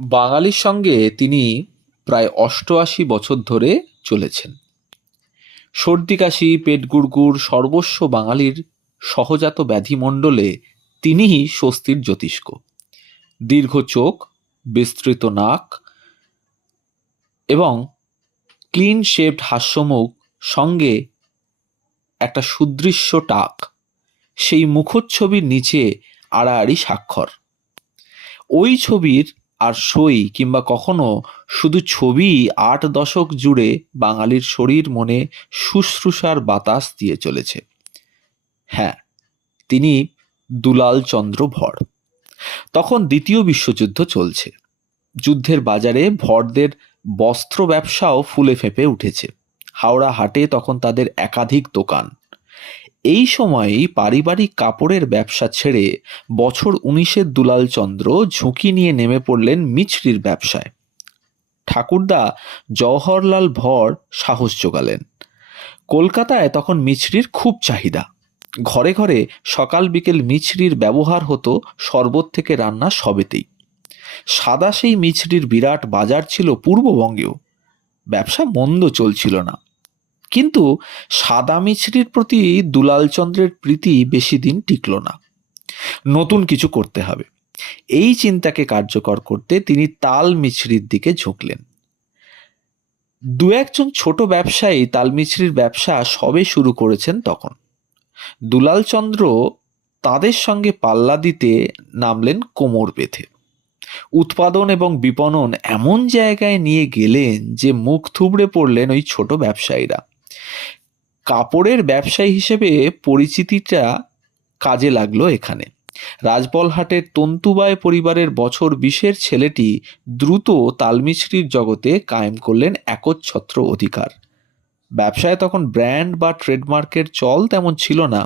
বাঙালির সঙ্গে তিনি প্রায় অষ্টআশি বছর ধরে চলেছেন। সর্দি কাশি, পেট গুড়গুড় সর্বস্ব বাঙালির সহজাত ব্যাধিমণ্ডলে তিনিই স্বস্তির জ্যোতিষ্ক। দীর্ঘ চোখ, বিস্তৃত নাক এবং ক্লিন শেপড হাস্যমুখ সঙ্গে একটা সুদৃশ্য টাক। সেই মুখচ্ছবির নিচে আড়াআড়ি স্বাক্ষর। ওই ছবির আর সই কিংবা কখনো শুধু ছবি আট দশক জুড়ে বাঙালির শরীর, মনে শুশ্রূষার বাতাস দিয়ে চলেছে। হ্যাঁ তিনি দুলাল চন্দ্র ভর। তখন দ্বিতীয় বিশ্বযুদ্ধ চলছে। যুদ্ধের বাজারে ভরদের বস্ত্র ব্যবসাও ফুলে ফেঁপে উঠেছে। হাওড়া হাটে তখন তাদের একাধিক দোকান। এই সময়েই পারিবারিক কাপড়ের ব্যবসা ছেড়ে বছর উনিশের দুলাল চন্দ্র ঝুঁকি নিয়ে নেমে পড়লেন মিছরির ব্যবসায়। ঠাকুরদা জওহরলাল ভর সাহস জোগালেন কলকাতায় তখন মিছরির খুব চাহিদা। ঘরে ঘরে সকাল বিকেল মিছরির ব্যবহার হতো শরবত থেকে রান্না সবেতেই। সাদা সেই মিছরির বিরাট বাজার ছিল পূর্ববঙ্গেও। ব্যবসা মন্দ চলছিল না। কিন্তু সাদা মিছরির প্রতি দুলালচন্দ্রের প্রীতি বেশি দিন টিকল না। নতুন কিছু করতে হবে। এই চিন্তাকে কার্যকর করতে তিনি তাল মিছরির দিকে ঝুঁকলেন। দু একজন ছোট ব্যবসায়ী তাল মিছরির ব্যবসা সবে শুরু করেছেন তখন। দুলালচন্দ্র তাদের সঙ্গে পাল্লা দিতে নামলেন কোমর বেঁধে। উৎপাদন এবং বিপণন এমন জায়গায় নিয়ে গেলেন যে মুখ থুবড়ে পড়লেন ওই ছোট ব্যবসায়ীরা। কাপড়ের ব্যবসায়ী হিসেবে পরিচিতিটা কাজে লাগল এখানে। রাজবলহাটের তন্তুবায় পরিবারের বছর বিশের ছেলেটি দ্রুত তালমিছরির জগতে কায়েম করলেন একচ্ছত্র অধিকার। ব্যবসায় তখন ব্র্যান্ড বা ট্রেডমার্কের চল তেমন ছিল না,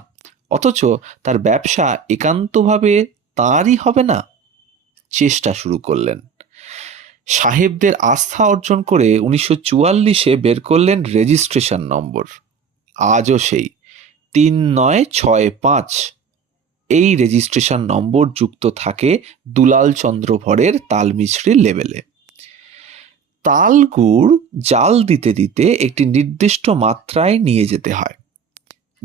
অথচ তার ব্যবসা একান্তভাবে তাঁরই হবে না? চেষ্টা শুরু করলেন। সাহেবদের আস্থা অর্জন করে উনিশশো চুয়াল্লিশে বের করলেন রেজিস্ট্রেশন নম্বর। আজও সেই। তিন নয় ছয় পাঁচ। এই রেজিস্ট্রেশন নম্বর যুক্ত থাকে দুলাল চন্দ্র ভরের তালমিছরির লেভেলে তাল গুড় জাল দিতে দিতে একটি নির্দিষ্ট মাত্রায় নিয়ে যেতে হয়।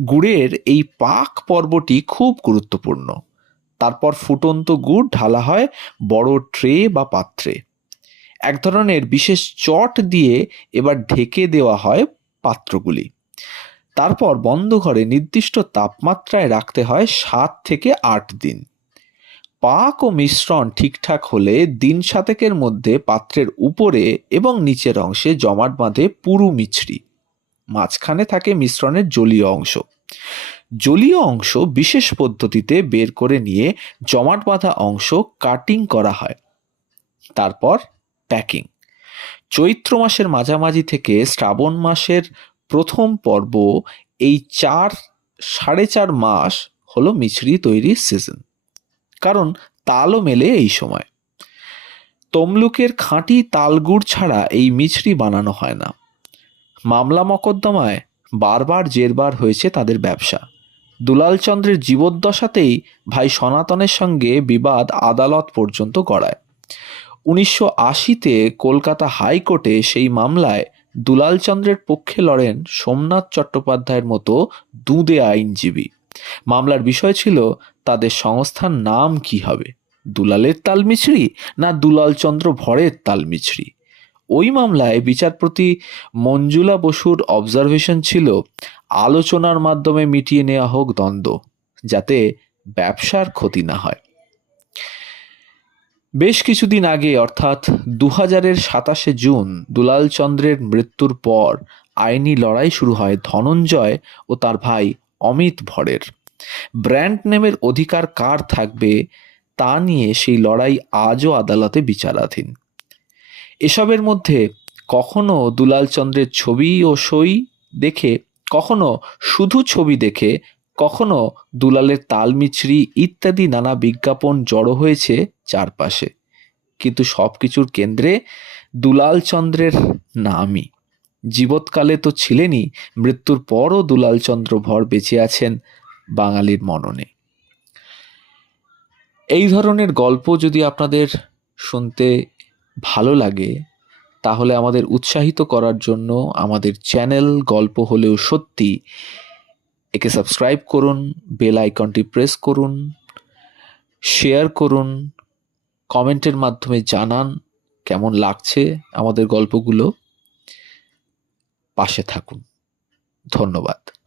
গুড়ের এই পাক পর্বটি খুব গুরুত্বপূর্ণ। তারপর ফুটন্ত গুড় ঢালা হয় বড় ট্রে বা পাত্রে। এক ধরনের বিশেষ চট দিয়ে এবার ঢেকে দেওয়া হয় পাত্রগুলি। তারপর বন্ধ ঘরে নির্দিষ্ট তাপমাত্রায় রাখতে হয় সাত থেকে আট দিন। পাক ও মিশ্রণ ঠিকঠাক হলে দিন সাতেকের মধ্যে পাত্রের উপরে এবং নিচের অংশে জমাট বাঁধে পুরু মিছরি। মাঝখানে থাকে মিশ্রণের জলীয় অংশ। জলীয় অংশ বিশেষ পদ্ধতিতে বের করে নিয়ে জমাট বাঁধা অংশ কাটিং করা হয়। তারপর প্যাকিং। চৈত্র মাসের মাঝামাঝি থেকে শ্রাবণ মাসের প্রথম পর্ব এই চার, সাড়ে চার মাস হলো মিছরি তৈরির সিজন কারণ তালও মেলে এই সময়। তমলুকের খাঁটি তালগুড় ছাড়া এই মিছরি বানানো হয় না। মামলা মকদ্দমায় বারবার জেরবার হয়েছে তাদের ব্যবসা। দুলালচন্দ্রের জীবদ্দশাতেই ভাই সনাতনের সঙ্গে বিবাদ আদালত পর্যন্ত গড়ায়। উনিশশো আশিতে কলকাতা হাইকোর্টে সেই মামলায় দুলালচন্দ্রের পক্ষে লড়েন সোমনাথ চট্টোপাধ্যায়ের মতো দুঁদে আইনজীবী। মামলার বিষয় ছিল, তাদের সংস্থার নাম কি হবে? দুলালের তালমিছড়ি না দুলালচন্দ্র ভরের তালমিছড়ি ওই মামলায় বিচারপতি মঞ্জুলা বসুর অবজারভেশন ছিল, আলোচনার মাধ্যমে মিটিয়ে নেওয়া হোক দ্বন্দ্ব, যাতে ব্যবসার ক্ষতি না হয়। বেশ কিছুদিন আগে, অর্থাৎ দু হাজারের সাতাশে জুন, দুলাল চন্দ্রের মৃত্যুর পর আইনি লড়াই শুরু হয় ধনঞ্জয় ও তার ভাই অমিত ভরের। ব্র্যান্ড নেমের অধিকার কার থাকবে তা নিয়ে সেই লড়াই আজও আদালতে বিচারাধীন। এসবের মধ্যে কখনো দুলাল চন্দ্রের ছবি ও সই দেখে, কখনো শুধু ছবি দেখে কখনো দুলালের তালমিছরি ইত্যাদি নানা বিজ্ঞাপন জড়ো হয়েছে চারপাশে। কিন্তু সব কিছুর কেন্দ্রে দুলাল চন্দ্রের নামই। জীবৎকালে তো ছিলেনই, মৃত্যুর পরও দুলাল চন্দ্র ভর বেঁচে আছেন বাঙালির মননে। এই ধরনের গল্প যদি আপনাদের শুনতে ভালো লাগে, তাহলে আমাদের উৎসাহিত করার জন্য আমাদের চ্যানেল গল্প হলেও সত্যি একে সাবস্ক্রাইব করুন বেল আইকনটি প্রেস করুন শেয়ার করুন কমেন্টের মাধ্যমে জানান কেমন লাগছে আমাদের গল্পগুলো। পাশে থাকুন। ধন্যবাদ।